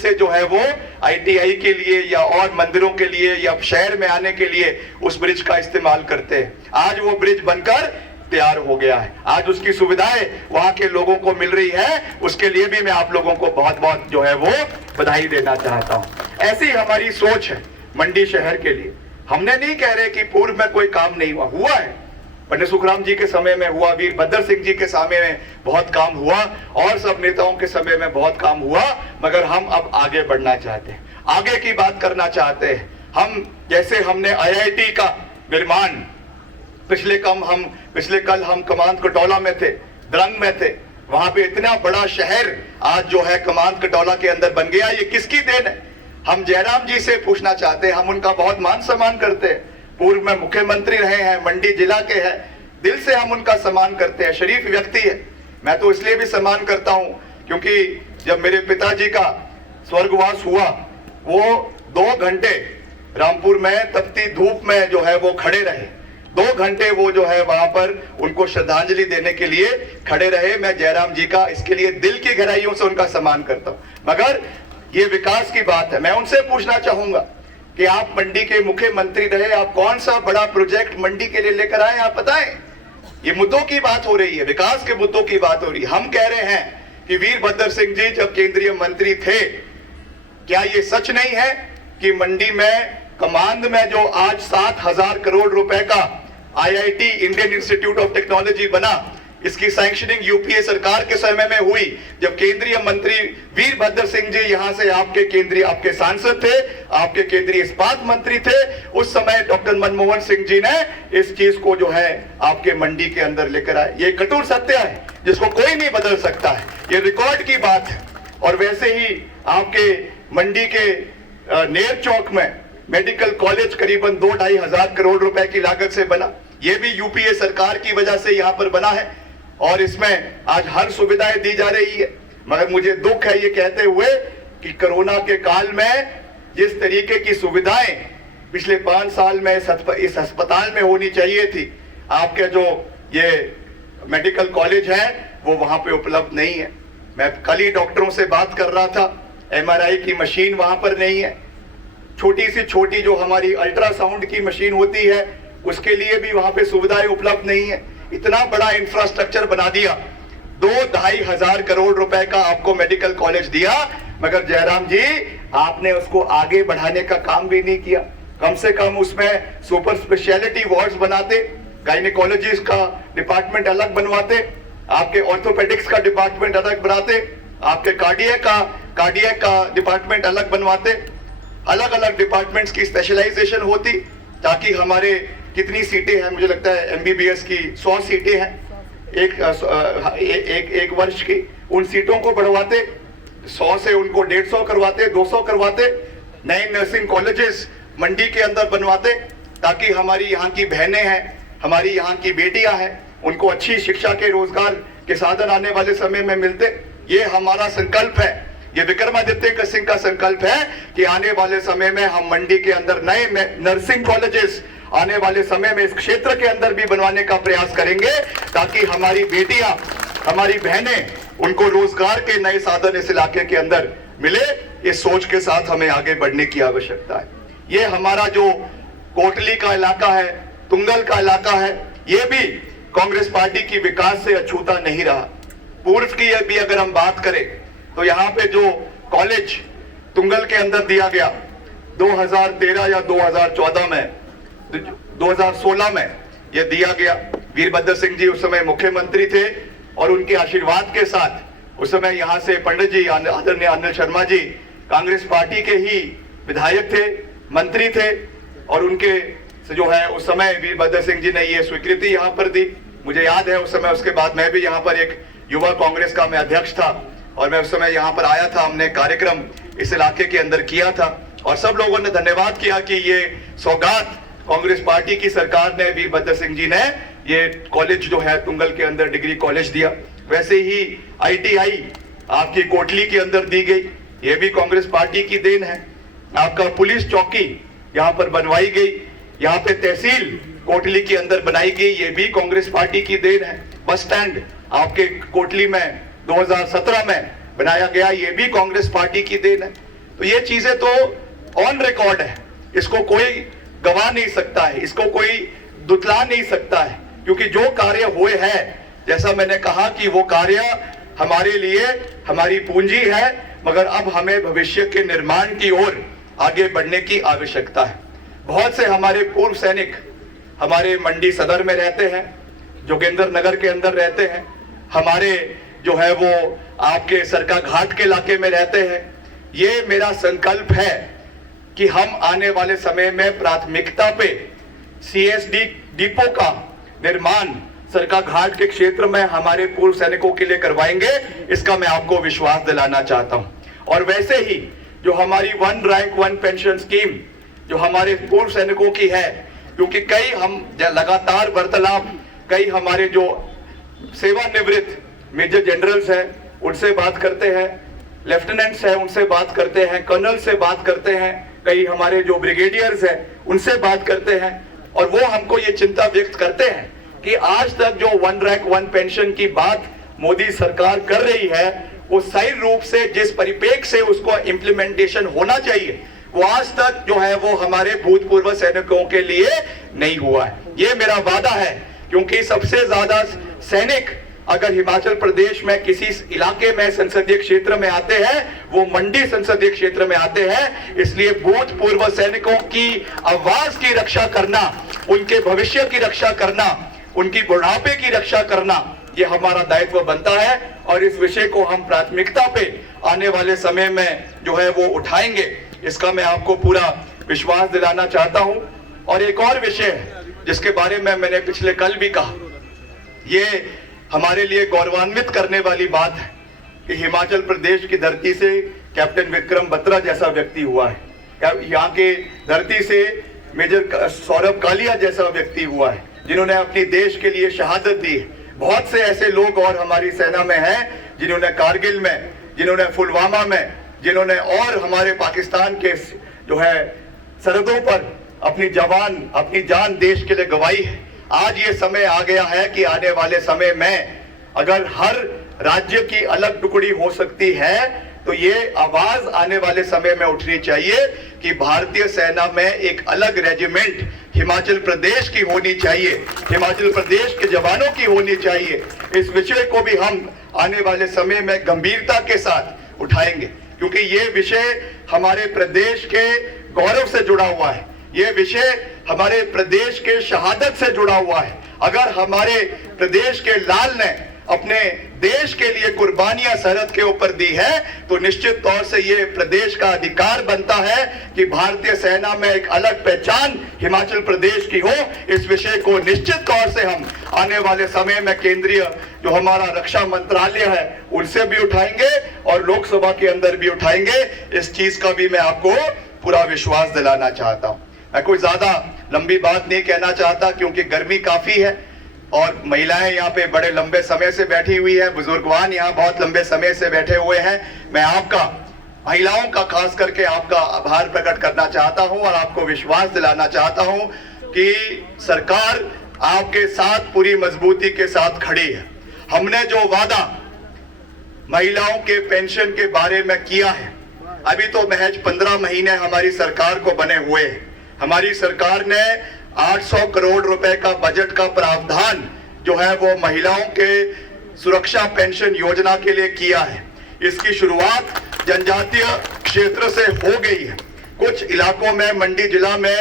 से जो है वो ITI के लिए या और मंदिरों के लिए या शहर में आने के लिए उस ब्रिज का इस्तेमाल करते हैं। आज वो ब्रिज बनकर तैयार हो गया है, आज उसकी सुविधाएं वहां के लोगों को मिल रही है। उसके लिए भी मैं आप लोगों को बहुत बहुत जो है वो बधाई देना चाहता हूं। ऐसी हमारी सोच है मंडी शहर के लिए। हमने नहीं कह रहे कि पूर्व में कोई काम नहीं हुआ है। पंडित सुखराम जी के समय में हुआ, वीरभद्र सिंह जी के समय में बहुत काम हुआ और सब नेताओं के समय में बहुत काम हुआ, मगर हम अब आगे बढ़ना चाहते हैं, आगे की बात करना चाहते हैं। हम जैसे हमने IIT का निर्माण पिछले कल हम कमांद कटौला में थे, द्रंग में थे, वहां पे इतना बड़ा शहर आज जो है कमांद कटौला के अंदर बन गया। ये किसकी देन है? हम जयराम जी से पूछना चाहते हैं। हम उनका बहुत मान सम्मान करते हैं, पूर्व में मुख्यमंत्री रहे हैं, मंडी जिला के हैं, दिल से हम उनका सम्मान करते हैं, शरीफ व्यक्ति है। मैं तो इसलिए भी सम्मान करता हूं क्योंकि जब मेरे पिताजी का स्वर्गवास हुआ, वो 2 घंटे रामपुर में तपती धूप में जो है वो खड़े रहे, 2 घंटे वो जो है वहां पर उनको श्रद्धांजलि देने के लिए खड़े रहे। मैं जयराम जी का इसके लिए दिल की गहराइयों से उनका सम्मान करता हूं। मगर ये विकास की बात है, मैं उनसे पूछना चाहूंगा कि आप मंडी के मुख्यमंत्री रहे, आप कौन सा बड़ा प्रोजेक्ट मंडी के लिए लेकर आए, आप बताएं। ये मुद्दों की बात हो रही है, विकास के मुद्दों की बात हो रही है। हम कह रहे हैं कि वीरभद्र सिंह जी जब केंद्रीय मंत्री थे, क्या ये सच नहीं है कि मंडी में कमांद में जो आज 7,000 करोड़ रुपए का IIT Indian institute of technology बना, इसकी सैंक्शनिंग यूपीए सरकार के समय में हुई, जब केंद्रीय मंत्री वीरभद्र सिंह जी यहां से आपके सांसद थे, आपके केंद्रीय इस्पात मंत्री थे, उस समय डॉक्टर मनमोहन सिंह जी ने इस चीज को जो है आपके मंडी के अंदर लेकर आए। ये कठोर सत्य है जिसको कोई नहीं बदल सकता है, ये रिकॉर्ड की बात है। और वैसे ही आपके मंडी के नेर चौक में मेडिकल कॉलेज करीबन 2-2.5 हजार करोड़ रुपए की लागत से बना, ये भी यूपीए सरकार की वजह से यहाँ पर बना है और इसमें आज हर सुविधाएं दी जा रही है। मगर मुझे दुख है ये कहते हुए कि कोरोना के काल में जिस तरीके की सुविधाएं पिछले 5 साल में इस अस्पताल में होनी चाहिए थी, आपके जो ये मेडिकल कॉलेज है वो वहां पे उपलब्ध नहीं है। मैं कल ही डॉक्टरों से बात कर रहा था, MRI की मशीन वहां पर नहीं है, छोटी सी छोटी जो हमारी अल्ट्रासाउंड की मशीन होती है उसके लिए भी वहां पे सुविधाएं उपलब्ध नहीं है। इतना बड़ा इंफ्रास्ट्रक्चर बना दिया, 2-2.5 हजार करोड़ रुपए का आपको मेडिकल कॉलेज दिया, मगर जयराम जी आपने उसको आगे बढ़ाने का काम भी नहीं किया। कम से कम उसमें सुपर स्पेशलिटी वार्ड्स बनाते, गायनेकोलॉजिस्ट का डिपार्टमेंट अलग बनवाते, आपके ऑर्थोपेडिक्स का डिपार्टमेंट अलग बनाते, आपके कार्डियक का डिपार्टमेंट अलग बनवाते, अलग अलग डिपार्टमेंट्स की स्पेशलाइजेशन होती, ताकि हमारे कितनी सीटें हैं, मुझे लगता है MBBS की 100 सीटें हैं एक वर्ष की, उन सीटों को बढ़वाते, 100 से उनको 150 करवाते, 200 करवाते, नए नर्सिंग कॉलेजेस मंडी के अंदर बनवाते, ताकि हमारी यहाँ की बहनें हैं, हमारी यहाँ की बेटियां हैं, उनको अच्छी शिक्षा के रोजगार के साधन आने वाले समय में मिलते। ये हमारा संकल्प है, ये विक्रमादित्य सिंह का संकल्प है कि आने वाले समय में हम मंडी के अंदर नए नर्सिंग कॉलेजेस आने वाले समय में इस क्षेत्र के अंदर भी बनवाने का प्रयास करेंगे, ताकि हमारी बेटियां, हमारी बहनें, उनको रोजगार के नए साधन इस इलाके के अंदर मिले। इस सोच के साथ हमें आगे बढ़ने की आवश्यकता है। ये हमारा जो कोटली का इलाका है, तुंगल का इलाका है, ये भी कांग्रेस पार्टी की विकास से अछूता नहीं रहा। पूर्व की भी अगर हम बात करें तो यहाँ पे जो कॉलेज तुंगल के अंदर दिया गया 2013 या 2014 में, 2016 में यह दिया गया, वीरभद्र सिंह जी उस समय मुख्यमंत्री थे और उनके आशीर्वाद के साथ उस समय यहाँ से पंडित जी आदरणीय अनिल शर्मा जी कांग्रेस पार्टी के ही विधायक थे, मंत्री थे, और उनके जो है उस समय वीरभद्र सिंह जी ने ये स्वीकृति यहाँ पर दी। मुझे याद है उस समय, उसके बाद मैं भी यहाँ पर एक युवा कांग्रेस का मैं अध्यक्ष था और मैं उस समय यहाँ पर आया था, हमने कार्यक्रम इस इलाके के अंदर किया था और सब लोगों ने धन्यवाद किया कि ये सौगात कांग्रेस पार्टी की सरकार ने, वीरभद्र सिंह जी ने ये कॉलेज जो है तुंगल के अंदर डिग्री कॉलेज दिया। वैसे ही ITI आपकी कोटली के अंदर दी गई, ये भी कांग्रेस पार्टी की देन है। आपका पुलिस चौकी यहाँ पर बनवाई गई, यहाँ पे तहसील कोटली के अंदर बनाई गई, ये भी कांग्रेस पार्टी की देन है। बस स्टैंड आपके कोटली में 2017 में बनाया गया, ये भी कांग्रेस पार्टी की देन है। तो ये चीजें तो ऑन रिकॉर्ड है, इसको कोई गवा नहीं सकता है, इसको कोई दुतला नहीं सकता है, क्योंकि जो कार्य हुए हैं, जैसा मैंने कहा कि वो कार्य हमारे लिए हमारी पूंजी है, मगर अब हमें भविष्य के निर्माण की ओर आगे बढ़ने की आवश्यकता है। बहुत से हमारे पूर्व सैनिक हमारे मंडी सदर में रहते हैं, जोगिंदर नगर के अंदर रहते हैं, हमारे जो है वो आपके सरका घाट के इलाके में रहते हैं। ये मेरा संकल्प है कि हम आने वाले समय में प्राथमिकता पे CSD डिपो का निर्माण सरका घाट के क्षेत्र में हमारे पूर्व सैनिकों के लिए करवाएंगे, इसका मैं आपको विश्वास दिलाना चाहता हूं। और वैसे ही जो हमारी 1 रैंक 1 पेंशन स्कीम जो हमारे पूर्व सैनिकों की है, क्योंकि कई हम लगातार वार्तालाप कई हमारे जो सेवानिवृत्त मेजर जनरल्स हैं उनसे बात करते हैं, लेफ्टिनेंट्स हैं उनसे बात करते हैं, कर्नल से बात करते हैं, कई हमारे जो ब्रिगेडियर्स हैं उनसे बात करते हैं, और वो हमको ये चिंता व्यक्त करते हैं कि आज तक जो 1 रैंक 1 पेंशन की बात मोदी सरकार कर रही है, वो सही रूप से जिस परिप्रेक्ष्य से उसको इम्प्लीमेंटेशन होना चाहिए, वो आज तक जो है वो हमारे भूतपूर्व सैनिकों के लिए नहीं हुआ है। ये मेरा वादा है, क्योंकि सबसे ज्यादा सैनिक अगर हिमाचल प्रदेश में किसी इलाके में संसदीय क्षेत्र में आते हैं, वो मंडी संसदीय क्षेत्र में आते हैं। इसलिए भूतपूर्व सैनिकों की आवाज की रक्षा करना, उनके भविष्य की रक्षा करना, उनकी बुढ़ापे की रक्षा करना, ये हमारा दायित्व बनता है, और इस विषय को हम प्राथमिकता पे आने वाले समय में जो है वो उठाएंगे, इसका मैं आपको पूरा विश्वास दिलाना चाहता हूं। और एक और विषय है जिसके बारे में मैंने पिछले कल भी कहा, ये हमारे लिए गौरवान्वित करने वाली बात है कि हिमाचल प्रदेश की धरती से कैप्टन विक्रम बत्रा जैसा व्यक्ति हुआ है, यहाँ के धरती से मेजर सौरभ कालिया जैसा व्यक्ति हुआ है, जिन्होंने अपनी देश के लिए शहादत दी है। बहुत से ऐसे लोग और हमारी सेना में हैं जिन्होंने कारगिल में, जिन्होंने पुलवामा में, जिन्होंने और हमारे पाकिस्तान के जो है सरहदों पर अपनी जान देश के लिए गंवाई है। आज ये समय आ गया है कि आने वाले समय में अगर हर राज्य की अलग टुकड़ी हो सकती है, तो ये आवाज आने वाले समय में उठनी चाहिए कि भारतीय सेना में एक अलग रेजिमेंट हिमाचल प्रदेश की होनी चाहिए, हिमाचल प्रदेश के जवानों की होनी चाहिए। इस विषय को भी हम आने वाले समय में गंभीरता के साथ उठाएंगे, क्योंकि ये विषय हमारे प्रदेश के गौरव से जुड़ा हुआ है, ये विषय हमारे प्रदेश के शहादत से जुड़ा हुआ है। अगर हमारे प्रदेश के लाल ने अपने देश के लिए कुर्बानियां सरहद के ऊपर दी है, तो निश्चित तौर से ये प्रदेश का अधिकार बनता है कि भारतीय सेना में एक अलग पहचान हिमाचल प्रदेश की हो। इस विषय को निश्चित तौर से हम आने वाले समय में केंद्रीय जो हमारा रक्षा मंत्रालय है उनसे भी उठाएंगे और लोकसभा के अंदर भी उठाएंगे। इस चीज का भी मैं आपको पूरा विश्वास दिलाना चाहता हूं। मैं कोई ज्यादा लंबी बात नहीं कहना चाहता, क्योंकि गर्मी काफी है और महिलाएं यहाँ पे बड़े लंबे समय से बैठी हुई है, बुजुर्गवान यहाँ बहुत लंबे समय से बैठे हुए हैं। मैं आपका, महिलाओं का खास करके आपका आभार प्रकट करना चाहता हूँ और आपको विश्वास दिलाना चाहता हूँ कि सरकार आपके साथ पूरी मजबूती के साथ खड़ी है। हमने जो वादा महिलाओं के पेंशन के बारे में किया है, अभी तो महज 15 महीने हमारी सरकार को बने हुए हैं। हमारी सरकार ने 800 करोड़ रुपए का बजट का प्रावधान जो है वो महिलाओं के सुरक्षा पेंशन योजना के लिए किया है। इसकी शुरुआत जनजातीय क्षेत्र से हो गई है। कुछ इलाकों में, मंडी जिला में